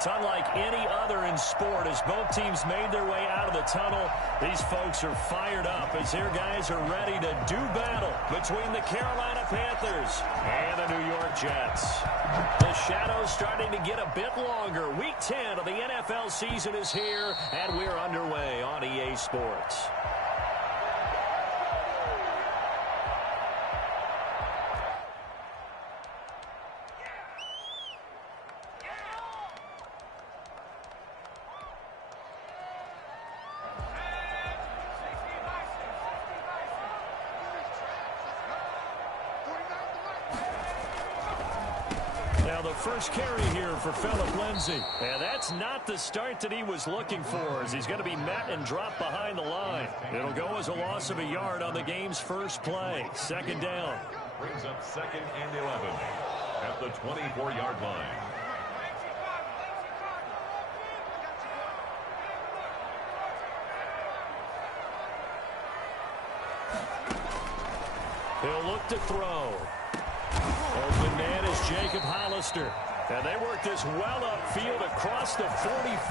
It's unlike any other in sport. As both teams made their way out of the tunnel, these folks are fired up as their guys are ready to do battle between the Carolina Panthers and the New York Jets. The shadows starting to get a bit longer. Week 10 of the NFL season is here, and we're underway on EA Sports. First carry here for Phillip Lindsay. And that's not the start that he was looking for, as he's going to be met and dropped behind the line. It'll go as a loss of a yard on the game's first play. Second down. Brings up 2nd and 11 at the 24-yard line. He'll look to throw. Open man is Jacob Hollister. And they work this well upfield across the 45.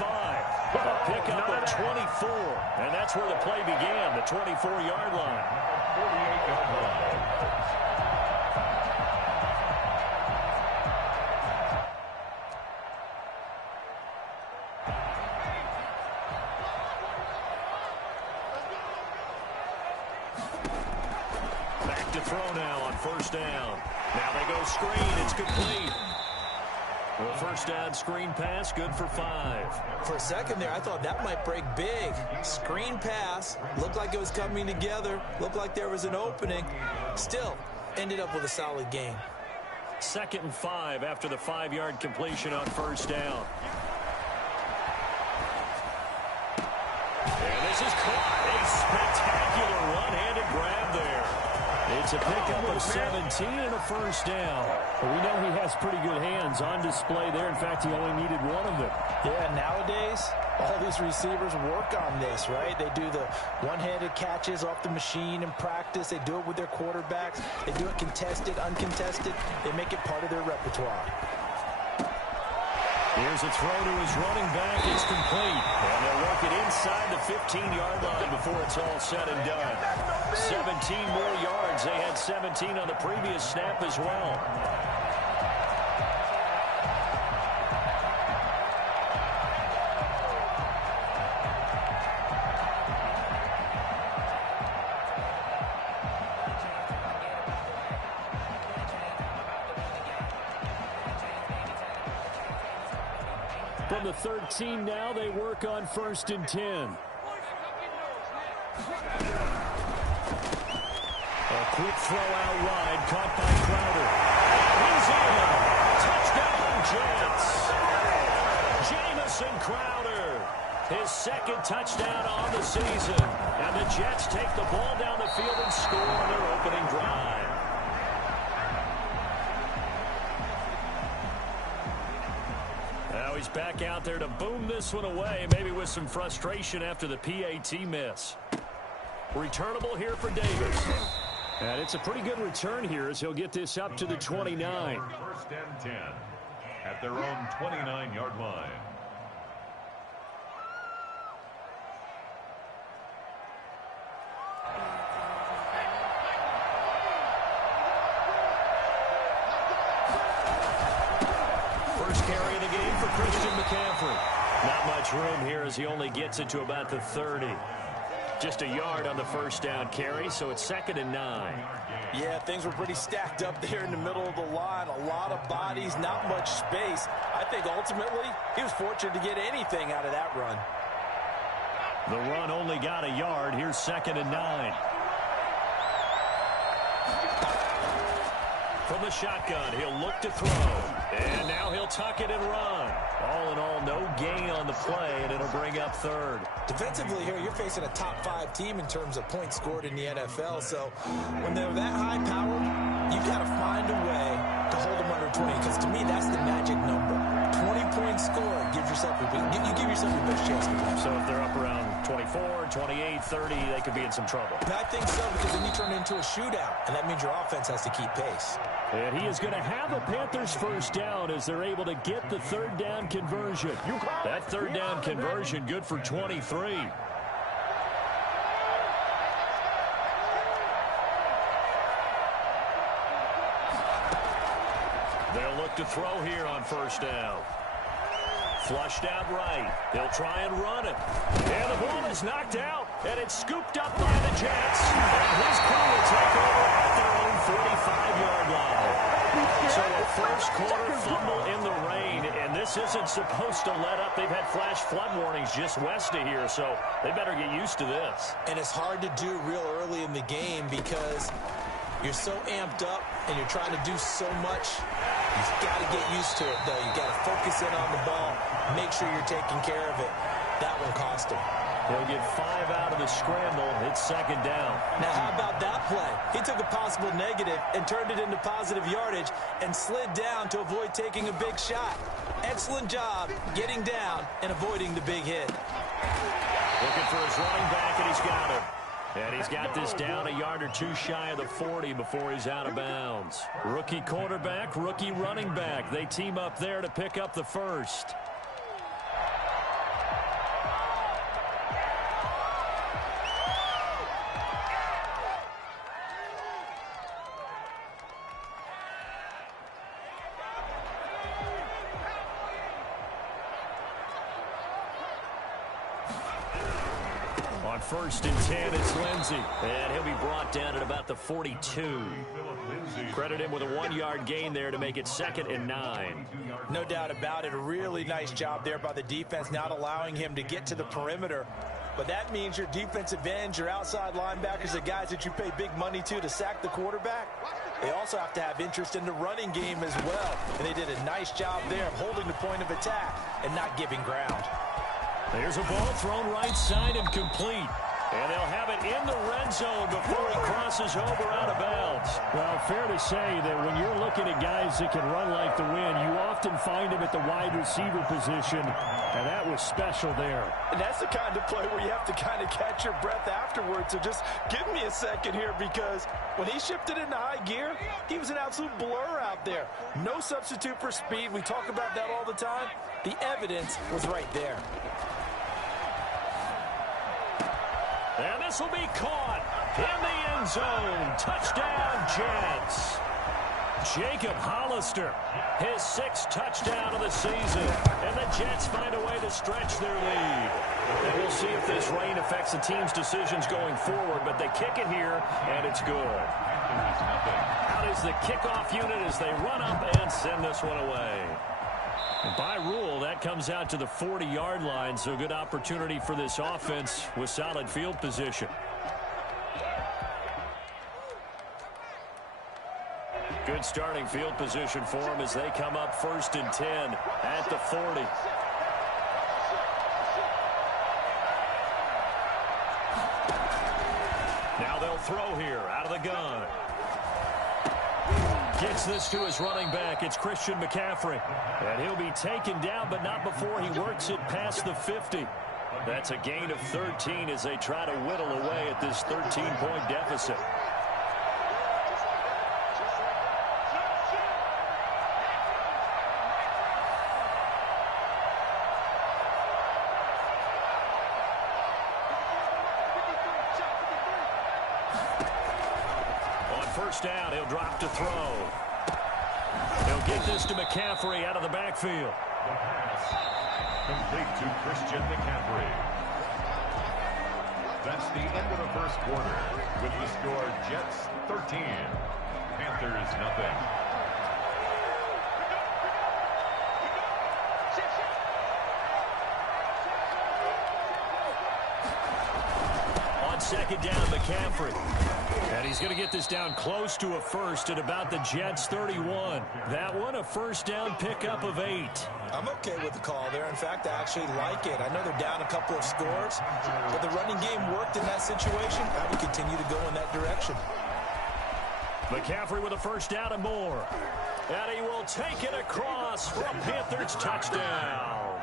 A pickup of 24. And that's where the play began, the 24-yard line. 48-yard line. Back to throw now on first down. Now they go screen. It's complete. Well, first down screen pass, good for 5. For a second there, I thought that might break big. Screen pass, looked like it was coming together, looked like there was an opening. Still, ended up with a solid game. 2nd and 5 after the 5-yard completion on first down. And this is caught. A spectacular one-handed grab there. It's a pickup of 17 and a first down. Well, we know he has pretty good hands on display there. In fact, he only needed one of them. Yeah, nowadays, all these receivers work on this, right? They do the one-handed catches off the machine in practice. They do it with their quarterbacks. They do it contested, uncontested. They make it part of their repertoire. Here's a throw to his running back. It's complete. And they'll work it inside the 15-yard line before it's all said and done. 17 more yards. They had 17 on the previous snap as well. From the 13 now, they work on 1st and 10. A quick throw out wide, caught by Crowder. He's in. Touchdown, Jets. Jamison Crowder. His 2nd touchdown on the season. And the Jets take the ball down the field and score on their opening drive. Now he's back out there to boom this one away, maybe with some frustration after the PAT miss. Returnable here for Davis. And it's a pretty good return here as he'll get this up to the 29. 1st and 10 at their own 29-yard line. First carry of the game for Christian McCaffrey. Not much room here as he only gets it to about the 30. Just a yard on the first down carry, so it's 2nd and 9. Yeah, things were pretty stacked up there in the middle of the line. A lot of bodies, not much space. I think ultimately he was fortunate to get anything out of that run. The run only got a yard. Here's 2nd and 9. From the shotgun, he'll look to throw. And now he'll tuck it and run. All in all, no gain on the play, and it'll bring up 3rd. Defensively here, you're facing a top 5 team in terms of points scored in the NFL. So when they're that high-powered, you've got to find a way to hold them under 20. Because to me, that's the magic number. 20-point score gives yourself you give yourself your best chance to win. So if they're up around 24, 28, 30, they could be in some trouble. I think so, because then you turn it into a shootout, and that means your offense has to keep pace. And he is going to have a Panthers first down as they're able to get the third down conversion. That third down conversion good for 23. They'll look to throw here on first down. Flushed out right. They'll try and run it. And the ball is knocked out, and it's scooped up by the Jets. And his crew will take over at their own 45-yard line. So a first-quarter fumble in the rain, and this isn't supposed to let up. They've had flash flood warnings just west of here, so they better get used to this. And it's hard to do real early in the game because you're so amped up and you're trying to do so much. You've got to get used to it, though. You've got to focus in on the ball, make sure you're taking care of it. That one cost him. He'll get 5 out of the scramble. It's second down. Now, how about that play? He took a possible negative and turned it into positive yardage and slid down to avoid taking a big shot. Excellent job getting down and avoiding the big hit. Looking for his running back, and he's got him. And he's got this down a yard or two shy of the 40 before he's out of bounds. Rookie quarterback, rookie running back. They team up there to pick up the first. First and 10, it's Lindsey. And he'll be brought down at about the 42. Credit him with a 1-yard gain there to make it 2nd and 9. No doubt about it. A really nice job there by the defense, not allowing him to get to the perimeter. But that means your defensive ends, your outside linebackers, the guys that you pay big money to sack the quarterback, they also have to have interest in the running game as well. And they did a nice job there of holding the point of attack and not giving ground. There's a ball thrown right side and complete. And they'll have it in the red zone before he crosses over out of bounds. Well, fair to say that when you're looking at guys that can run like the wind, you often find them at the wide receiver position, and that was special there. And that's the kind of play where you have to kind of catch your breath afterwards. So just give me a second here, because when he shifted into high gear, he was an absolute blur out there. No substitute for speed. We talk about that all the time. The evidence was right there. And this will be caught in the end zone. Touchdown, Jets. Jacob Hollister, his 6th touchdown of the season. And the Jets find a way to stretch their lead. And we'll see if this rain affects the team's decisions going forward. But they kick it here, and it's good. Out is the kickoff unit as they run up and send this one away. And by rule, that comes out to the 40-yard line, so good opportunity for this offense with solid field position. Good starting field position for them as they come up 1st and 10 at the 40. Now they'll throw here out of the gun. Gets this to his running back. It's Christian McCaffrey. And he'll be taken down, but not before he works it past the 50. That's a gain of 13 as they try to whittle away at this 13-point deficit. First down, he'll drop to throw. He'll get this to McCaffrey out of the backfield. The pass complete to Christian McCaffrey. That's the end of the first quarter. With the score, Jets 13, Panthers nothing. On second down, McCaffrey. And he's going to get this down close to a first at about the Jets 31. That one, a first down pickup of 8. I'm okay with the call there. In fact, I actually like it. I know they're down a couple of scores, but the running game worked in that situation. I would continue to go in that direction. McCaffrey with a first down and more. And he will take it across for a Panthers touchdown.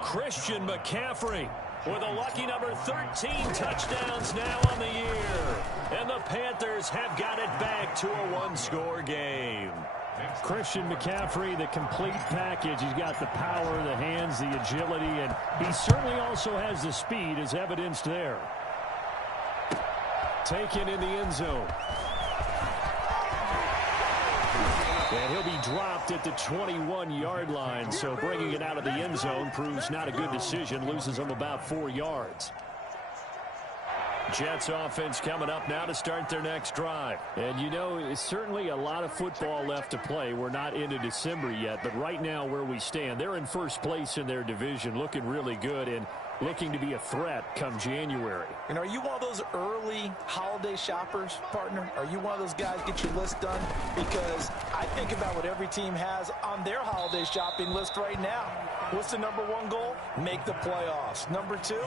Christian McCaffrey with a lucky number 13 touchdowns now on the year. And the Panthers have got it back to a one-score game. Christian McCaffrey, the complete package. He's got the power, the hands, the agility, and he certainly also has the speed as evidenced there. Taken in the end zone. And he'll be dropped at the 21-yard line, so bringing it out of the end zone proves not a good decision, loses him about 4 yards. Jets offense coming up now to start their next drive. And, you know, it's certainly a lot of football left to play. We're not into December yet, but right now where we stand, they're in first place in their division, looking really good and looking to be a threat come January. And are you one of those early holiday shoppers, partner? Are you one of those guys get your list done? Because I think about what every team has on their holiday shopping list right now. What's the number one goal? Make the playoffs. Number 2,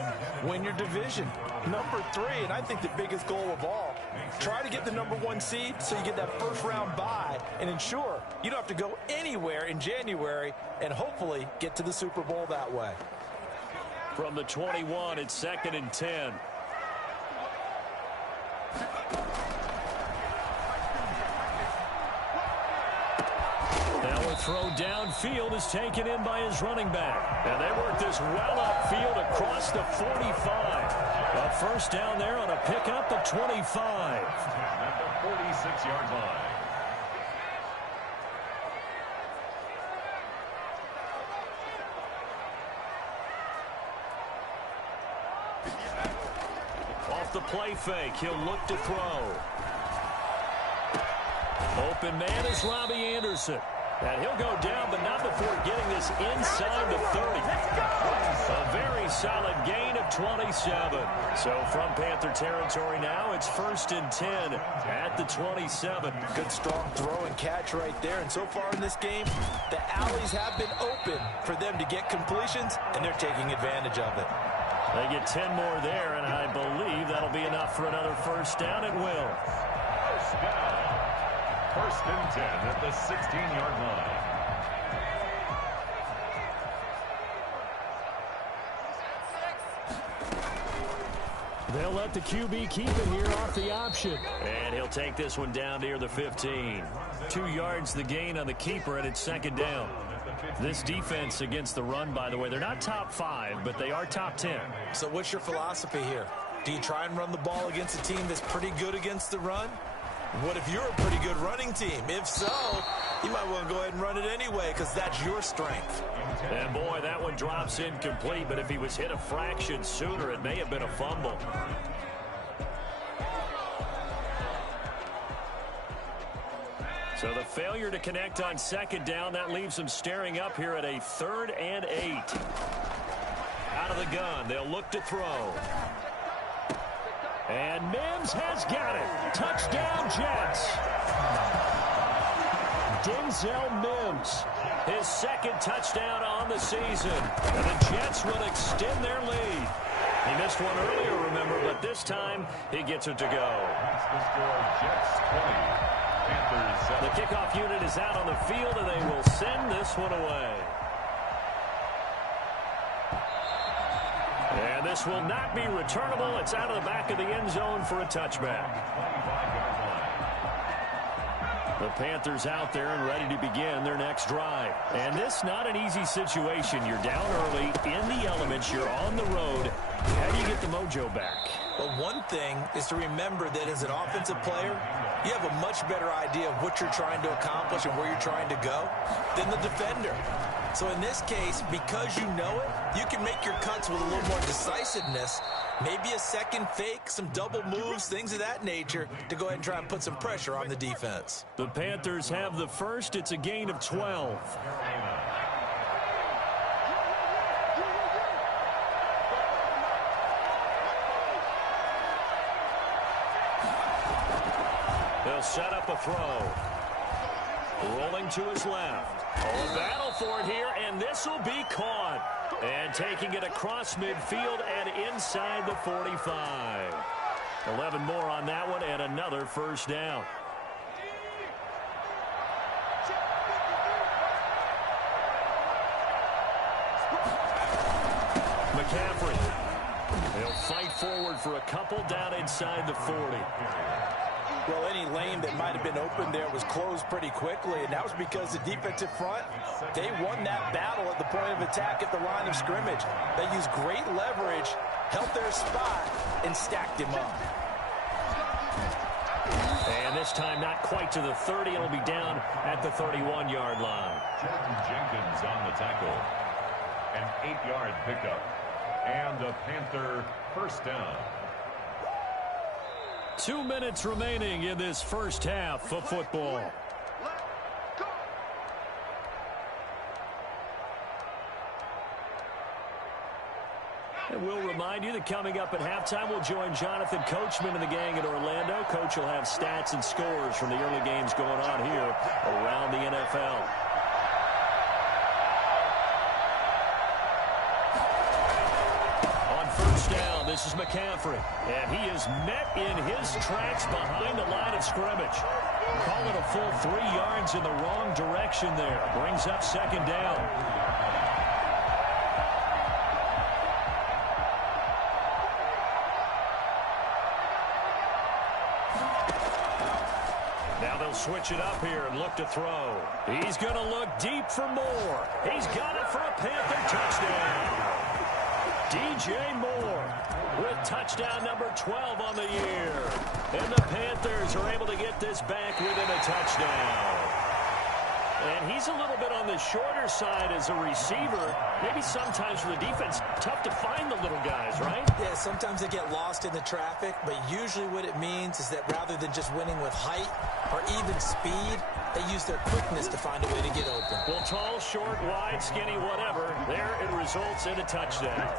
win your division. Number 3, and I think the biggest goal of all, try to get the number 1 seed so you get that first round bye and ensure you don't have to go anywhere in January and hopefully get to the Super Bowl that way. From the 21, it's 2nd and 10. Now a throw downfield is taken in by his running back. And they work this well upfield across the 45. A first down there on a pickup at 25. At the 46-yard line. Off the play fake, he'll look to throw. Open man is Robbie Anderson. And he'll go down, but not before getting this inside the 30. A very solid gain of 27. So from Panther territory now, it's 1st and 10 at the 27. Good strong throw and catch right there. And so far in this game, the alleys have been open for them to get completions, and they're taking advantage of it. They get 10 more there, and I believe that'll be enough for another first down. It will. First down. 1st and 10 at the 16-yard line. They'll let the QB keep it here off the option. And he'll take this one down near the 15. 2 yards the gain on the keeper, and it's 2nd down. This defense against the run, by the way, they're not top 5, but they are top 10. So what's your philosophy here? Do you try and run the ball against a team that's pretty good against the run? What if you're a pretty good running team? If so, you might want to go ahead and run it anyway because that's your strength. And boy, that one drops incomplete, but if he was hit a fraction sooner, it may have been a fumble. So the failure to connect on 2nd down, that leaves them staring up here at a 3rd and 8. Out of the gun, they'll look to throw. And Mims has got it. Touchdown, Jets. Denzel Mims. His 2nd touchdown on the season. And the Jets will extend their lead. He missed one earlier, remember, but this time he gets it to go. That's the score, Jets 20. Panthers 7. The kickoff unit is out on the field, and they will send this one away. And this will not be returnable. It's out of the back of the end zone for a touchback. The Panthers out there and ready to begin their next drive. And this not an easy situation. You're down early, in the elements, you're on the road. How do you get the mojo back? Well, one thing is to remember that as an offensive player, you have a much better idea of what you're trying to accomplish and where you're trying to go than the defender. So in this case, because you know it, you can make your cuts with a little more decisiveness, maybe a second fake, some double moves, things of that nature, to go ahead and try and put some pressure on the defense. The Panthers have the first. It's a gain of 12. They'll set up a throw. Rolling to his left. A battle for it here, and this will be caught. And taking it across midfield and inside the 45. 11 more on that one, and another first down. McCaffrey They'll fight forward for a couple down inside the 40. Well, any lane that might have been open there was closed pretty quickly, and that was because the defensive front, they won that battle at the point of attack at the line of scrimmage. They used great leverage, held their spot, and stacked him up. And this time not quite to the 30. It'll be down at the 31-yard line. Jordan Jenkins on the tackle. An 8-yard pickup. And a Panther first down. 2 minutes remaining in this first half of football. And we'll remind you that coming up at halftime, we'll join Jonathan Coachman and the gang in Orlando. Coach will have stats and scores from the early games going on here around the NFL. On first down, this is McCaffrey. And he is met in his tracks behind the line of scrimmage. Call it a full 3 yards in the wrong direction there. Brings up second down. Now they'll switch it up here and look to throw. He's going to look deep for more. He's got it for a Panther touchdown. DJ Moore with touchdown number 12 on the year. And the Panthers are able to get this back within a touchdown. And he's a little bit on the shorter side as a receiver. Maybe sometimes for the defense, tough to find the little guys, right? Yeah, sometimes they get lost in the traffic, but usually what it means is that rather than just winning with height or even speed, they use their quickness to find a way to get open. Well, tall, short, wide, skinny, whatever, there it results in a touchdown.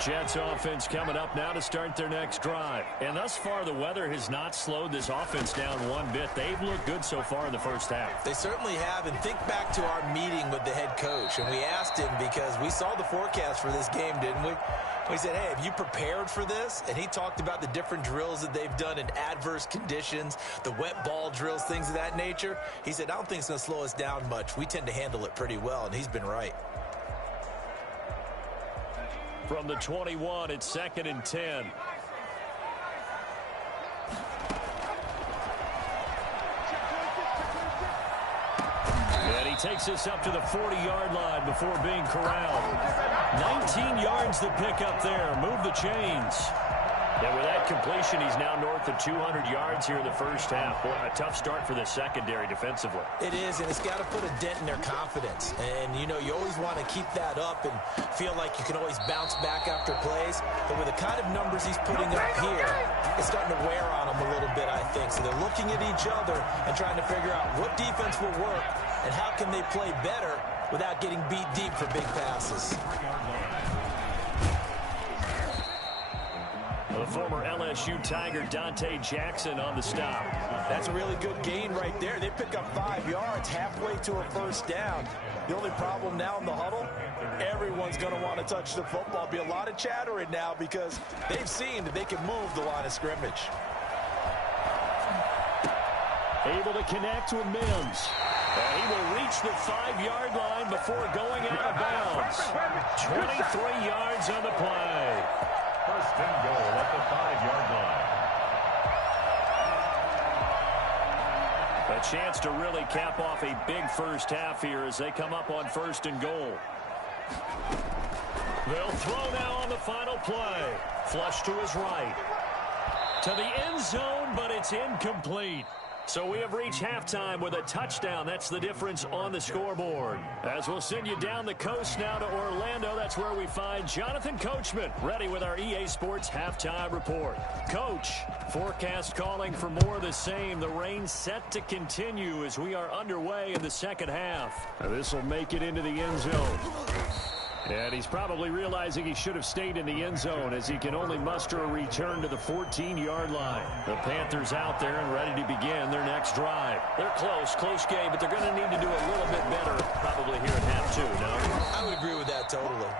Jets offense coming up now to start their next drive. And thus far, the weather has not slowed this offense down one bit. They've looked good so far in the first half. They certainly have. And think back to our meeting with the head coach. And we asked him because we saw the forecast for this game, didn't we? We said, hey, have you prepared for this? And he talked about the different drills that they've done in adverse conditions, the wet ball drills, things of that nature. He said, I don't think it's going to slow us down much. We tend to handle it pretty well, and he's been right. From the 21, it's 2nd and 10. And he takes us up to the 40-yard line before being corralled. 19 yards to pick up there. Move the chains. And with that completion, he's now north of 200 yards here in the first half. Boy, a tough start for the secondary defensively. It is, and it's got to put a dent in their confidence. And, you know, you always want to keep that up and feel like you can always bounce back after plays. But with the kind of numbers he's putting up here, it's starting to wear on them a little bit, I think. So they're looking at each other and trying to figure out what defense will work and how can they play better without getting beat deep for big passes. The former LSU Tiger Dante Jackson on the stop. That's a really good gain right there. They pick up 5 yards halfway to a first down. The only problem now in the huddle, everyone's going to want to touch the football. Be a lot of chattering now because they've seen that they can move the line of scrimmage. Able to connect with Mims. And he will reach the 5-yard line before going out of bounds. 23 yards on the play. First and goal at the 5-yard line. A chance to really cap off a big first half here as they come up on 1st and goal. They'll throw now on the final play. Flush to his right. To the end zone, but it's incomplete. So we have reached halftime with a touchdown. That's the difference on the scoreboard. As we'll send you down the coast now to Orlando, that's where we find Jonathan Coachman, ready with our EA Sports Halftime Report. Coach, forecast calling for more of the same. The rain set to continue as we are underway in the second half. This will make it into the end zone. And he's probably realizing he should have stayed in the end zone as he can only muster a return to the 14-yard line. The Panthers out there and ready to begin their next drive. They're close game, but they're going to need to do a little bit better probably here in half two, no? I would agree with that totally.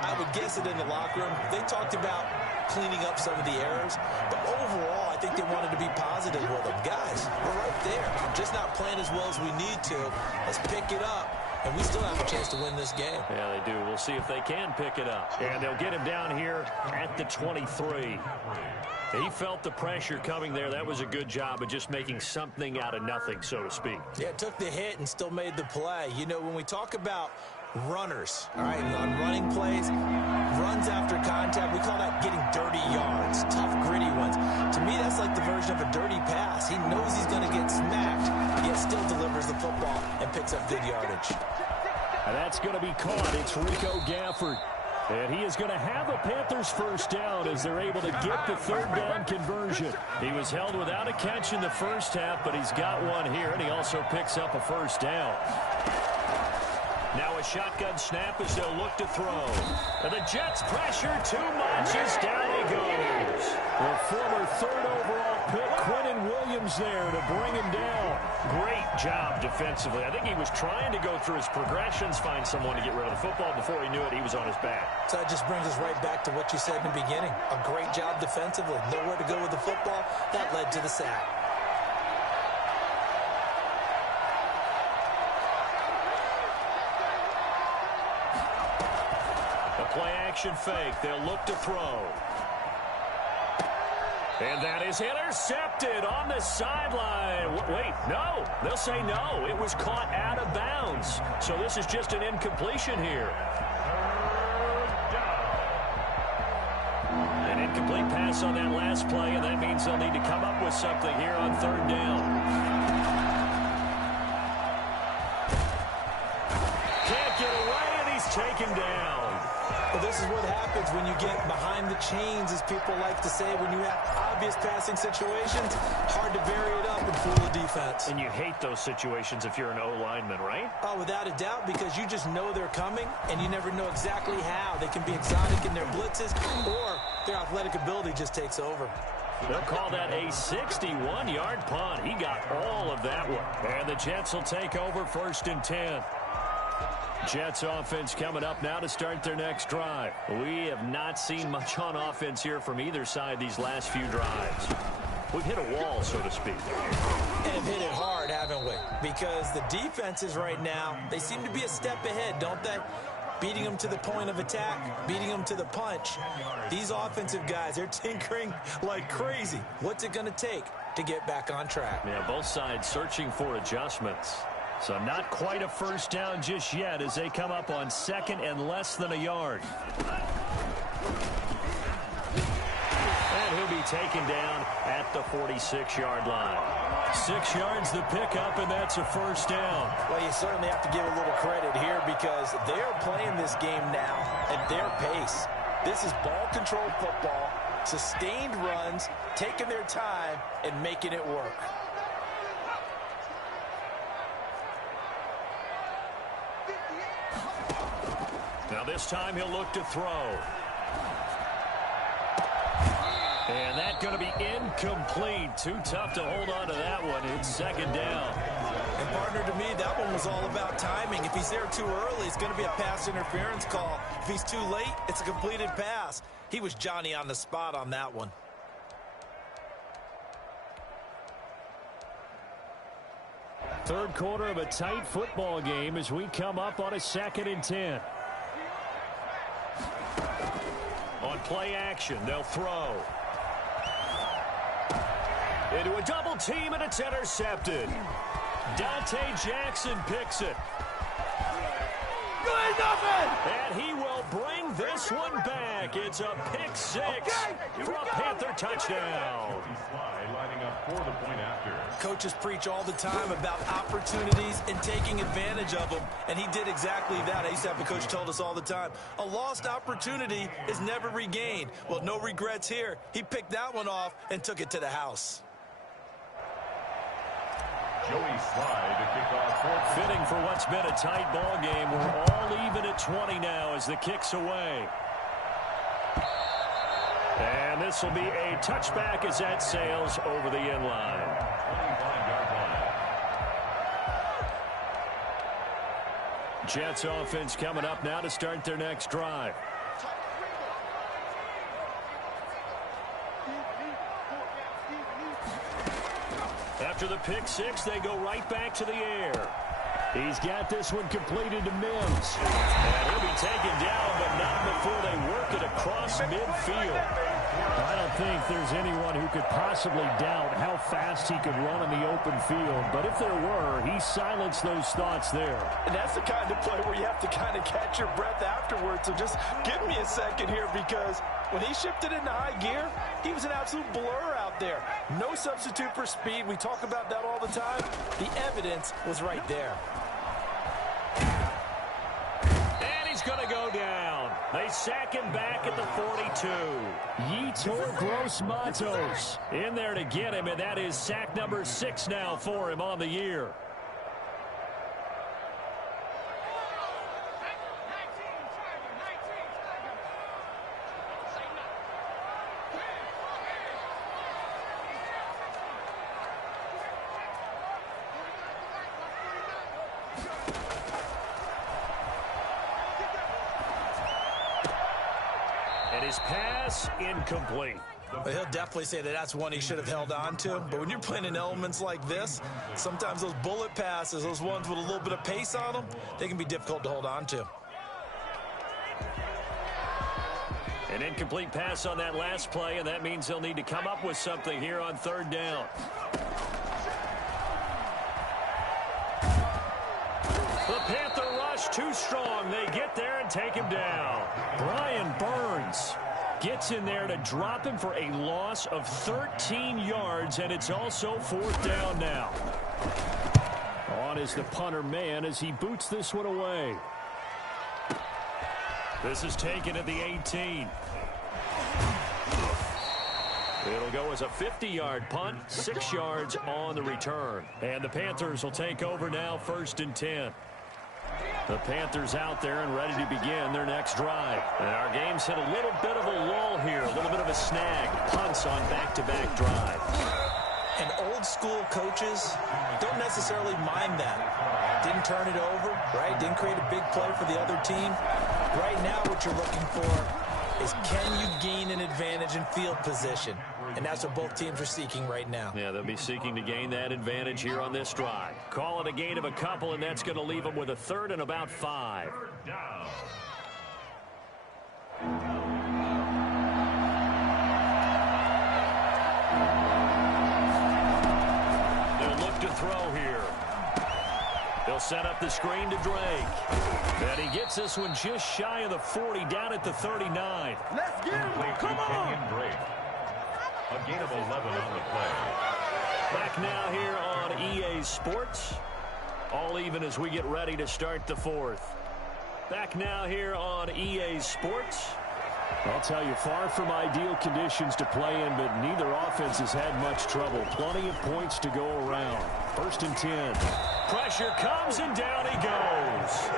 I would guess it in the locker room. They talked about cleaning up some of the errors, but overall, I think they wanted to be positive with them. Guys, we're right there. Just not playing as well as we need to. Let's pick it up and we still have a chance to win this game. Yeah, they do. We'll see if they can pick it up. And they'll get him down here at the 23. He felt the pressure coming there. That was a good job of just making something out of nothing, so to speak. Yeah, took the hit and still made the play. You know, when we talk about runners, all right, on running plays, runs after contact, we call that getting dirty yards, tough, gritty ones. To me, that's like the version of a dirty pass. He knows he's going to get smacked, yet still delivers the football and picks up good yardage. And that's going to be caught. It's Rico Gafford. And he is going to have a Panthers first down as they're able to get the third down conversion. He was held without a catch in the first half, but he's got one here, and he also picks up a first down. Now a shotgun snap as they'll look to throw. And the Jets pressure too much as down he goes. The former third overall pick, Quinnen Williams, there to bring him down. Great job defensively. I think he was trying to go through his progressions, find someone to get rid of the football. Before he knew it, he was on his back. So that just brings us right back to what you said in the beginning. A great job defensively. Nowhere to go with the football. That led to the sack. Play-action fake. They'll look to throw. And that is intercepted on the sideline. Wait, no. They'll say no. It was caught out of bounds. So this is just an incompletion here. An incomplete pass on that last play, and that means they'll need to come up with something here on third down. Can't get away, and he's taken down. Well, this is what happens when you get behind the chains, as people like to say. When you have obvious passing situations, hard to vary it up and fool the defense. And you hate those situations if you're an O-lineman, right? Oh, without a doubt, because you just know they're coming, and you never know exactly how. They can be exotic in their blitzes, or their athletic ability just takes over. They'll call that a 61-yard punt. He got all of that one. And the Jets will take over 1st and 10. Jets offense coming up now to start their next drive. We have not seen much on offense here from either side these last few drives. We've hit a wall, so to speak. And have hit it hard, haven't we? Because the defenses right now, they seem to be a step ahead, don't they? Beating them to the point of attack, beating them to the punch. These offensive guys, they're tinkering like crazy. What's it going to take to get back on track? Yeah, both sides searching for adjustments. So not quite a first down just yet as they come up on 2nd and less than a yard. And he'll be taken down at the 46-yard line. 6 yards the pickup, and that's a first down. Well, you certainly have to give a little credit here because they're playing this game now at their pace. This is ball-controlled football, sustained runs, taking their time, and making it work. Now this time he'll look to throw. And that's going to be incomplete. Too tough to hold on to that one. It's 2nd down. And partner, to me, that one was all about timing. If he's there too early, it's going to be a pass interference call. If he's too late, it's a completed pass. He was Johnny on the spot on that one. Third quarter of a tight football game as we come up on a 2nd and 10. On play action, they'll throw. Into a double team, and it's intercepted. Dante Jackson picks it. Good nothing! And he will bring this one back. It's a pick six for a Panther touchdown. Lining up for the point after. Coaches preach all the time about opportunities and taking advantage of them, and he did exactly that. I used to have a coach told us all the time, a lost opportunity is never regained. Well, no regrets here. He picked that one off and took it to the house. Joey Slye to kick off. Fitting for what's been a tight ball game. We're all even at 20 now as the kick's away. And this will be a touchback as that sails over the end line. 25-yard line. Jets offense coming up now to start their next drive. After the pick six, they go right back to the air. He's got this one completed to Mims. And he'll be taken down, but not before they work it across midfield. I don't think there's anyone who could possibly doubt how fast he could run in the open field. But if there were, he silenced those thoughts there. And that's the kind of play where you have to kind of catch your breath afterwards. So just give me a second here, because when he shifted into high gear, he was an absolute blur out there. No substitute for speed. We talk about that all the time. The evidence was right there. And he's going to go down. They sack him back at the 42. Yetur Gross-Matos In there to get him, and that is sack number 6 now for him on the year. And his pass incomplete. Well, he'll definitely say that that's one he should have held on to. But when you're playing in elements like this, sometimes those bullet passes, those ones with a little bit of pace on them, they can be difficult to hold on to. An incomplete pass on that last play, and that means they'll need to come up with something here on 3rd down. The Panther rush too strong. They get there and take him down. Brian Burns gets in there to drop him for a loss of 13 yards, and it's also 4th down now. On is the punter man as he boots this one away. This is taken at the 18. It'll go as a 50-yard punt, 6 yards on the return. And the Panthers will take over now, 1st and 10. The Panthers out there and ready to begin their next drive. And our game's hit a little bit of a lull here, a little bit of a snag. Punts on back-to-back drive. And old-school coaches don't necessarily mind that. Didn't turn it over, right? Didn't create a big play for the other team. Right now what you're looking for is, can you gain an advantage in field position? And that's what both teams are seeking right now. Yeah, they'll be seeking to gain that advantage here on this drive. Call it a gain of a couple, and that's going to leave them with a 3rd and about 5. They'll look to throw here. They'll set up the screen to Drake. And he gets this one just shy of the 40, down at the 39. Let's get him. Come on. Drake. A gain of 11 on the play. Back now here on EA Sports. All even as we get ready to start the 4th. Back now here on EA Sports. I'll tell you, far from ideal conditions to play in, but neither offense has had much trouble. Plenty of points to go around. 1st and 10. Pressure comes, and down he goes.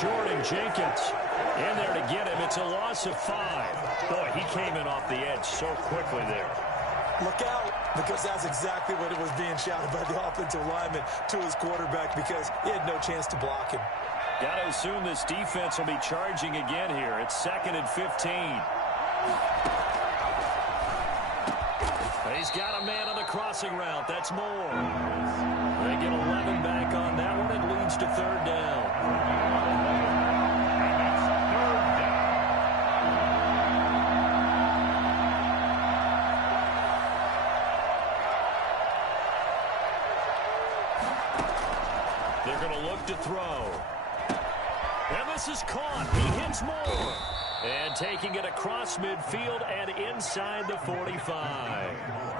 Jordan Jenkins in there to get him. It's a loss of 5. Boy, he came in off the edge so quickly there. Look out, because that's exactly what it was being shouted by the offensive lineman to his quarterback, because he had no chance to block him. Got to assume this defense will be charging again here. It's 2nd and 15. He's got a man on the crossing route. That's more. They get 11 back on that one. It leads to 3rd down. They're going to look to throw. And this is caught. He hits more. And taking it across midfield and inside the 45.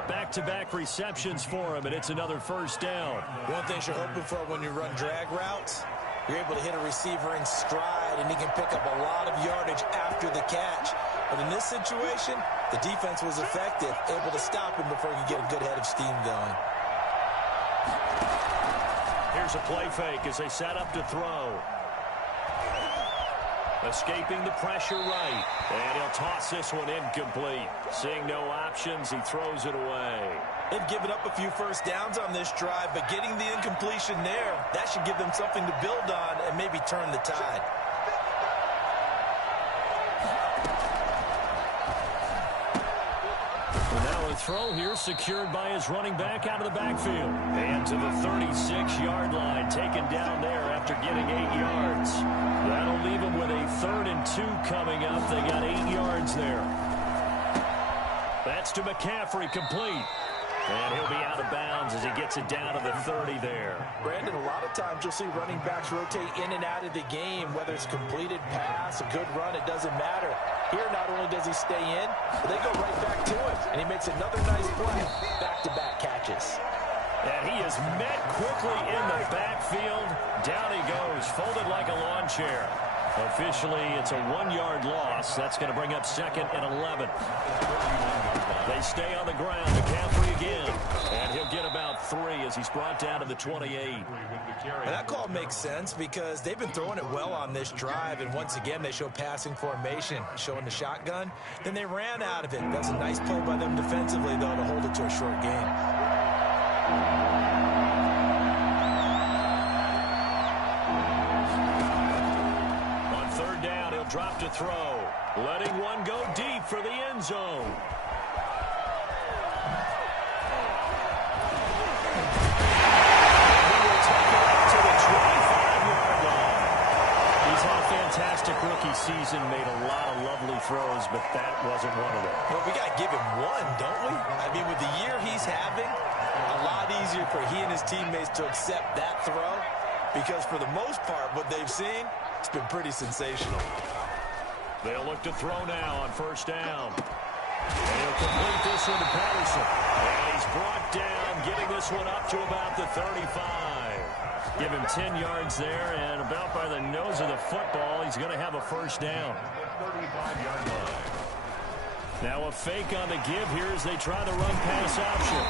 Back-to-back receptions for him, and it's another 1st down. One thing you're hoping for when you run drag routes, you're able to hit a receiver in stride, and he can pick up a lot of yardage after the catch. But in this situation, the defense was effective, able to stop him before he could get a good head of steam going. Here's a play fake as they set up to throw. Escaping the pressure right. And he'll toss this one incomplete. Seeing no options, he throws it away. They've given up a few 1st downs on this drive, but getting the incompletion there, that should give them something to build on and maybe turn the tide. Well, now a throw here, secured by his running back out of the backfield. And to the 36-yard line, taken down there after getting 8 yards. That'll leave him with a 3rd and 2 coming up. They got 8 yards there. That's to McCaffrey, complete. And he'll be out of bounds as he gets it down to the 30 there. Brandon, a lot of times you'll see running backs rotate in and out of the game, whether it's completed pass, a good run, it doesn't matter. Here, not only does he stay in, but they go right back to him. And he makes another nice play. Back-to-back catches. And he is met quickly in the backfield. Down he goes, folded like a lawn chair. Officially, it's a 1-yard loss. That's going to bring up 2nd and 11. They stay on the ground. McCaffrey again. And he'll get about 3 as he's brought down to the 28. And that call makes sense because they've been throwing it well on this drive. And once again, they show passing formation, showing the shotgun. Then they ran out of it. That's a nice play by them defensively, though, to hold it to a short game. On 3rd down, he'll drop to throw. Letting one go deep for the end zone. Fantastic rookie season, made a lot of lovely throws, but that wasn't one of them. Well, we got to give him one, don't we? I mean, with the year he's having, a lot easier for he and his teammates to accept that throw because for the most part, what they've seen, it's been pretty sensational. They'll look to throw now on 1st down. And he'll complete this one to Patterson. And he's brought down, getting this one up to about the 35. Give him 10 yards there, and about by the nose of the football, he's going to have a 1st down. Now a fake on the give here as they try the run-pass option.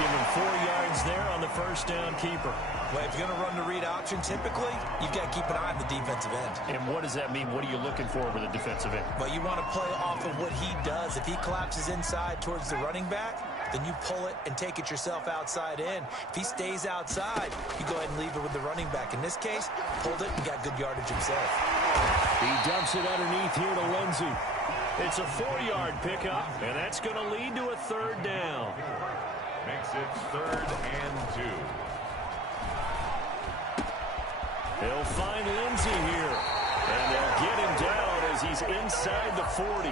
Give him 4 yards there on the 1st down keeper. Well, if you're going to run the read option, typically, you've got to keep an eye on the defensive end. And what does that mean? What are you looking for with a defensive end? Well, you want to play off of what he does. If he collapses inside towards the running back, then you pull it and take it yourself outside in. If he stays outside, you go ahead and leave it with the running back. In this case, pulled it and got good yardage himself. He dumps it underneath here to Lindsey. It's a 4-yard pickup, and that's going to lead to a 3rd down. Makes it 3rd and 2. They'll find Lindsey here, and they'll get him down as he's inside the 40.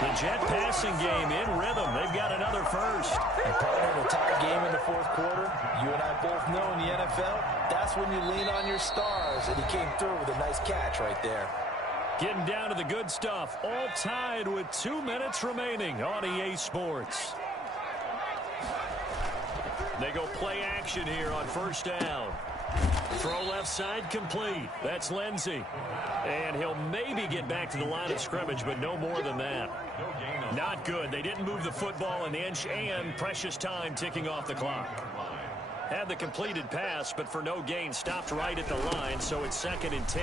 The Jet passing game in rhythm. They've got another 1st. And partner, in a tie game in the 4th quarter, you and I both know in the NFL, that's when you lean on your stars, and he came through with a nice catch right there. Getting down to the good stuff, all tied with 2 minutes remaining on EA Sports. They go play action here on 1st down. Throw left side complete. That's Lindsey. And he'll maybe get back to the line of scrimmage, but no more than that. Not good. They didn't move the football an inch, and precious time ticking off the clock. Had the completed pass, but for no gain, stopped right at the line, so it's 2nd and 10.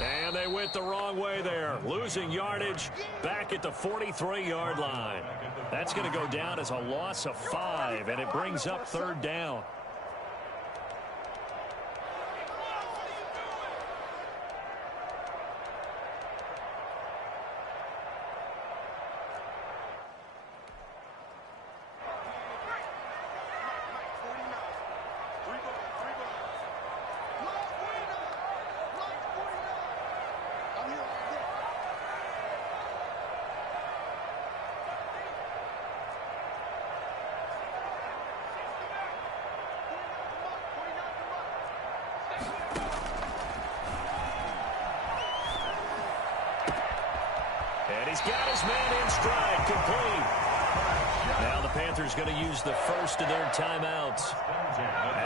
And they went the wrong way there. Losing yardage back at the 43-yard line. That's going to go down as a loss of 5, and it brings up 3rd down. And he's got his man in stride, complete. Now the Panthers going to use the 1st of their timeouts,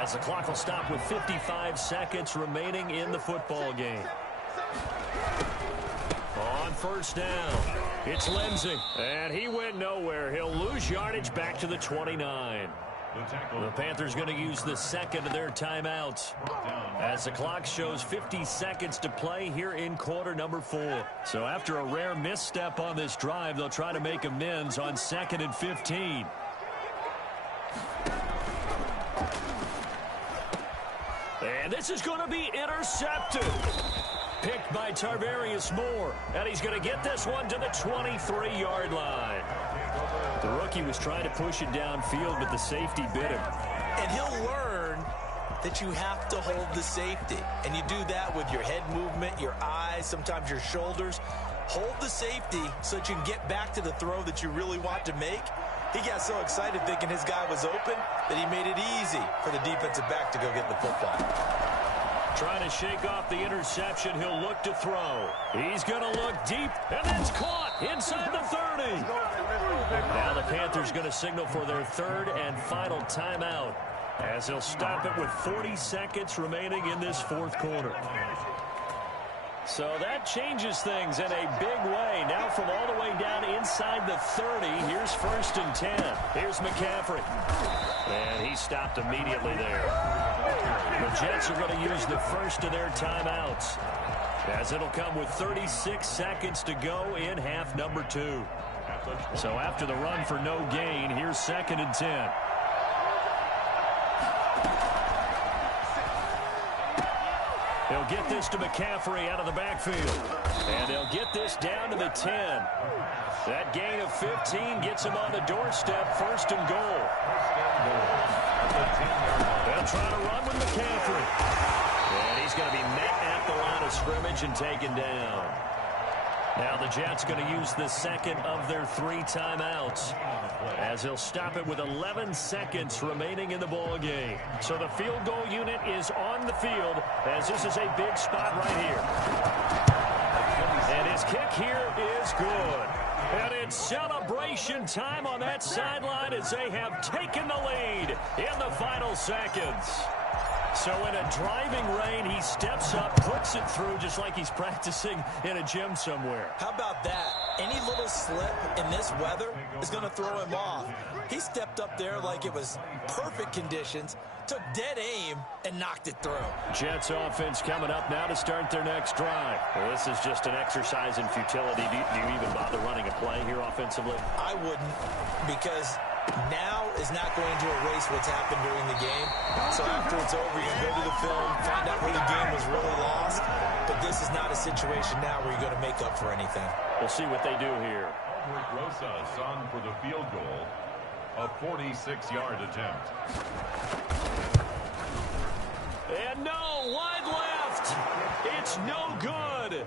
as the clock will stop with 55 seconds remaining in the football game. On 1st down, it's Lindsey, and he went nowhere. He'll lose yardage back to the 29. The Panthers going to use the 2nd of their timeouts, as the clock shows 50 seconds to play here in quarter number 4. So after a rare misstep on this drive, they'll try to make amends on 2nd and 15. And this is going to be intercepted. Picked by Tarvarius Moore, and he's going to get this one to the 23-yard line. The rookie was trying to push it downfield, but the safety bit him. And he'll learn that you have to hold the safety. And you do that with your head movement, your eyes, sometimes your shoulders. Hold the safety so that you can get back to the throw that you really want to make. He got so excited thinking his guy was open that he made it easy for the defensive back to go get the football. Trying to shake off the interception. He'll look to throw. He's going to look deep, and it's caught inside the 30. Now the Panthers going to signal for their third and final timeout, as they'll stop it with 40 seconds remaining in this fourth quarter. So that changes things in a big way. Now from all the way down inside the 30, here's 1st and 10. Here's McCaffrey. And he stopped immediately there. The Jets are going to use the first of their timeouts, as it'll come with 36 seconds to go in half number 2. So after the run for no gain, here's 2nd and 10. They'll get this to McCaffrey out of the backfield. And they'll get this down to the 10. That gain of 15 gets him on the doorstep, 1st and goal. They'll try to run with McCaffrey. And he's going to be met at the line of scrimmage and taken down. Now the Jets going to use the second of their 3 timeouts, as they'll stop it with 11 seconds remaining in the ball game. So the field goal unit is on the field, as this is a big spot right here. And his kick here is good. And it's celebration time on that sideline as they have taken the lead in the final seconds. So in a driving rain, he steps up, puts it through just like he's practicing in a gym somewhere. How about that? Any little slip in this weather is going to throw him off. He stepped up there like it was perfect conditions, took dead aim, and knocked it through. Jets offense coming up now to start their next drive. Well, this is just an exercise in futility. Do you even bother running a play here offensively? I wouldn't, because now is not going to erase what's happened during the game. So after it's over, you're going to go to the film, find out where the game was really lost. But this is not a situation now where you're going to make up for anything. We'll see what they do here. Rosas on for the field goal, a 46-yard attempt. And no, wide left. It's no good.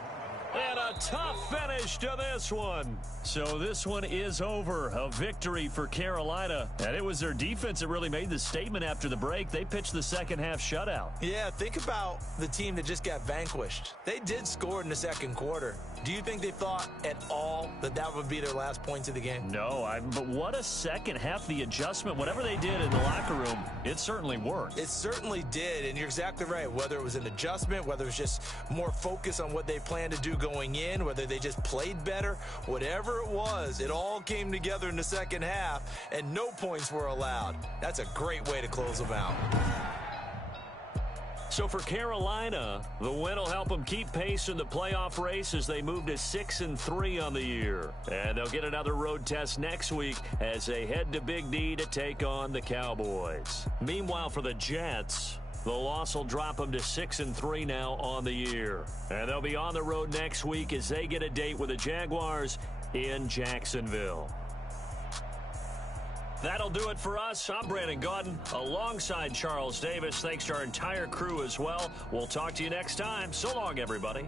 And a tough finish to this one. So this one is over. A victory for Carolina. And it was their defense that really made the statement after the break. They pitched the second half shutout. Yeah, think about the team that just got vanquished. They did score in the second quarter. Do you think they thought at all that that would be their last points of the game? No, but what a second half. The adjustment, whatever they did in the locker room, it certainly worked. It certainly did, and you're exactly right. Whether it was an adjustment, whether it was just more focus on what they planned to do going in, whether they just played better, whatever it was, it all came together in the second half, and no points were allowed. That's a great way to close them out. So for Carolina, the win will help them keep pace in the playoff race as they move to 6-3 on the year. And they'll get another road test next week as they head to Big D to take on the Cowboys. Meanwhile, for the Jets, the loss will drop them to 6-3 now on the year. And they'll be on the road next week as they get a date with the Jaguars in Jacksonville. That'll do it for us. I'm Brandon Gaudin alongside Charles Davis. Thanks to our entire crew as well. We'll talk to you next time. So long, everybody.